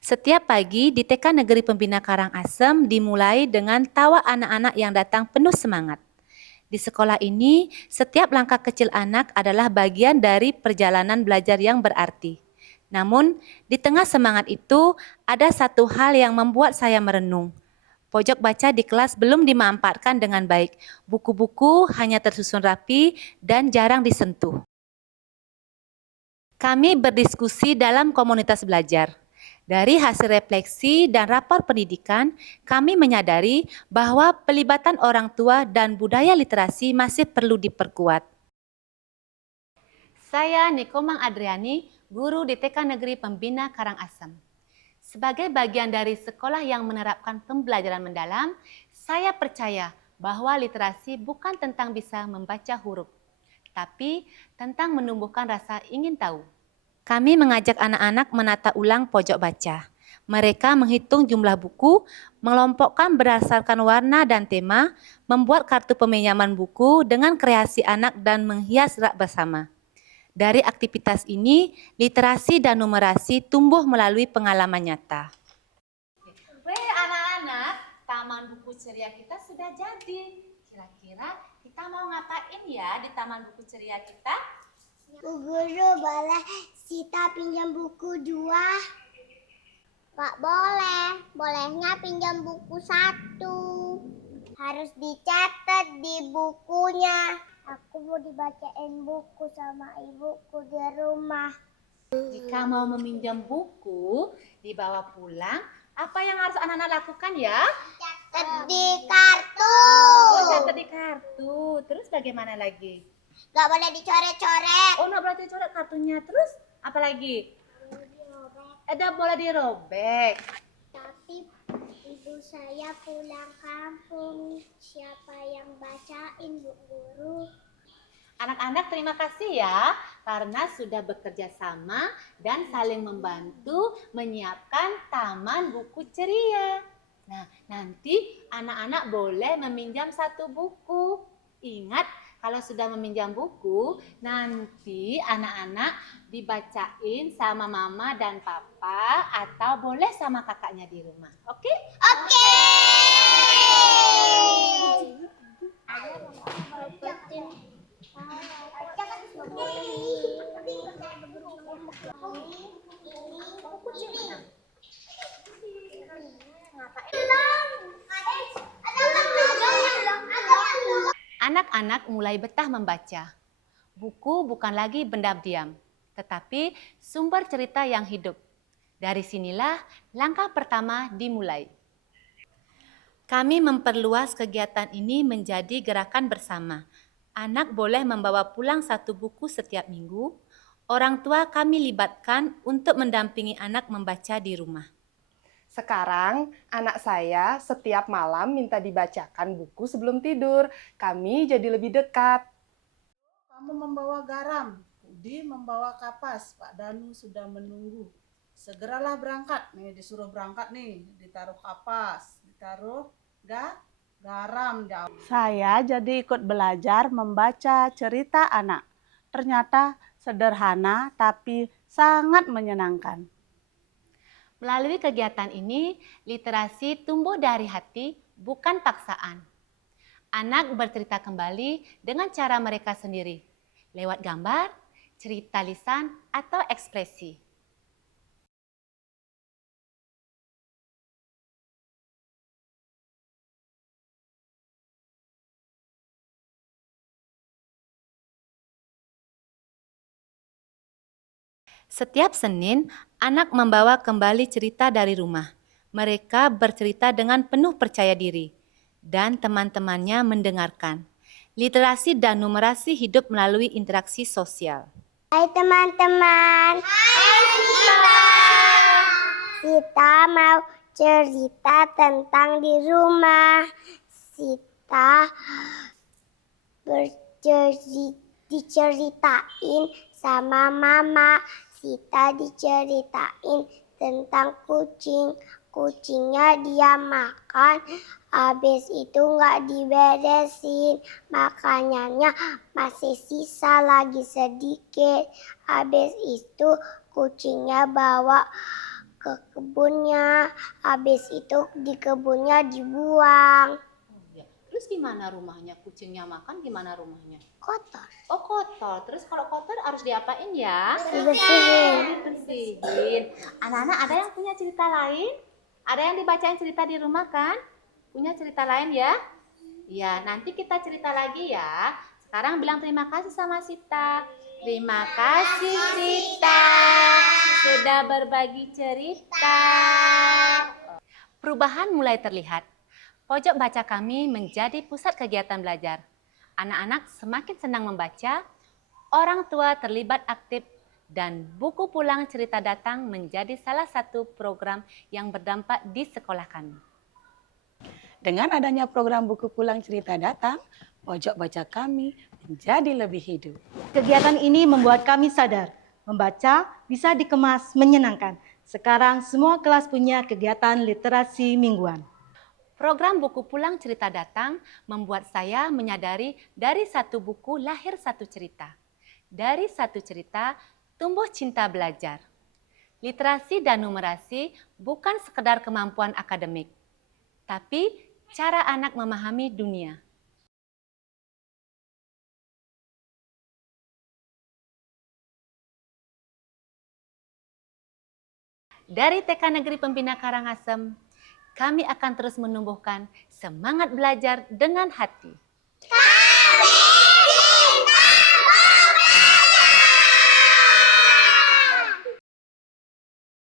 Setiap pagi di TK Negeri Pembina Karangasem dimulai dengan tawa anak-anak yang datang penuh semangat. Di sekolah ini, setiap langkah kecil anak adalah bagian dari perjalanan belajar yang berarti. Namun, di tengah semangat itu, ada satu hal yang membuat saya merenung. Pojok baca di kelas belum dimanfaatkan dengan baik. Buku-buku hanya tersusun rapi dan jarang disentuh. Kami berdiskusi dalam komunitas belajar. Dari hasil refleksi dan rapor pendidikan, kami menyadari bahwa pelibatan orang tua dan budaya literasi masih perlu diperkuat. Saya Nikomang Adriani, guru di TK Negeri Pembina Karangasem. Sebagai bagian dari sekolah yang menerapkan pembelajaran mendalam, saya percaya bahwa literasi bukan tentang bisa membaca huruf, tapi tentang menumbuhkan rasa ingin tahu. Kami mengajak anak-anak menata ulang pojok baca. Mereka menghitung jumlah buku, mengelompokkan berdasarkan warna dan tema, membuat kartu peminjaman buku dengan kreasi anak dan menghias rak bersama. Dari aktivitas ini, literasi dan numerasi tumbuh melalui pengalaman nyata. Weh anak-anak, taman buku ceria kita sudah jadi. Kira-kira kita mau ngapain ya di taman buku ceria kita? Bu Guru, boleh Sita pinjam buku 2? Gak boleh, bolehnya pinjam buku 1. Harus dicatat di bukunya. Aku mau dibacain buku sama ibuku di rumah. Jika mau meminjam buku, dibawa pulang, apa yang harus anak-anak lakukan ya? Catat di kartu. Oh, catat di kartu. Terus bagaimana lagi? Gak boleh dicoret-coret. Oh, nggak boleh dicoret kartunya. Terus apa lagi? Ada boleh dirobek. Tapi ibu saya pulang kampung. Siapa yang bacain, Bu Guru? Anak-anak terima kasih ya karena sudah bekerja sama dan saling membantu menyiapkan taman buku ceria. Nah, nanti anak-anak boleh meminjam 1 buku. Ingat, kalau sudah meminjam buku, nanti anak-anak dibacain sama mama dan papa atau boleh sama kakaknya di rumah. Oke? Oke. Anak-anak mulai betah membaca. Buku bukan lagi benda diam, tetapi sumber cerita yang hidup. Dari sinilah langkah pertama dimulai. Kami memperluas kegiatan ini menjadi gerakan bersama. Anak boleh membawa pulang 1 buku setiap minggu. Orang tua kami libatkan untuk mendampingi anak membaca di rumah. Sekarang, anak saya setiap malam minta dibacakan buku sebelum tidur. Kami jadi lebih dekat. Kamu membawa garam, Budi membawa kapas, Pak Danu sudah menunggu. Segeralah berangkat, nih disuruh berangkat nih, ditaruh kapas, ditaruh garam. Saya jadi ikut belajar membaca cerita anak. Ternyata sederhana tapi sangat menyenangkan. Melalui kegiatan ini, literasi tumbuh dari hati, bukan paksaan. Anak bercerita kembali dengan cara mereka sendiri, lewat gambar, cerita lisan, atau ekspresi. Setiap Senin, anak membawa kembali cerita dari rumah. Mereka bercerita dengan penuh percaya diri, dan teman-temannya mendengarkan. Literasi dan numerasi hidup melalui interaksi sosial. Hai teman-teman. Hai Sita. Sita mau cerita tentang di rumah. Sita diceritain sama mama. Sita diceritain tentang kucing. Kucingnya dia makan, habis itu nggak diberesin, makanannya masih sisa lagi sedikit. Habis itu kucingnya bawa ke kebunnya. Habis itu di kebunnya dibuang. Oh, iya. Terus gimana rumahnya? Kucingnya makan gimana rumahnya? Kotor. Oh kotor. Terus kalau kotor harus diapain ya? Dibersihin. Dibersihin. Anak-anak ada yang punya cerita lain? Ada yang dibacain cerita di rumah kan? Punya cerita lain ya? Ya, nanti kita cerita lagi ya. Sekarang bilang terima kasih sama Sita. Terima kasih Sita sudah berbagi cerita. Perubahan mulai terlihat. Pojok baca kami menjadi pusat kegiatan belajar. Anak-anak semakin senang membaca, orang tua terlibat aktif, dan buku pulang cerita datang menjadi salah satu program yang berdampak di sekolah kami. Dengan adanya program buku pulang cerita datang, pojok baca kami menjadi lebih hidup. Kegiatan ini membuat kami sadar, membaca bisa dikemas menyenangkan. Sekarang semua kelas punya kegiatan literasi mingguan. Program buku pulang cerita datang membuat saya menyadari dari satu buku lahir satu cerita. Dari satu cerita tumbuh cinta belajar. Literasi dan numerasi bukan sekedar kemampuan akademik, tapi cara anak memahami dunia. Dari TK Negeri Pembina Karangasem, kami akan terus menumbuhkan semangat belajar dengan hati.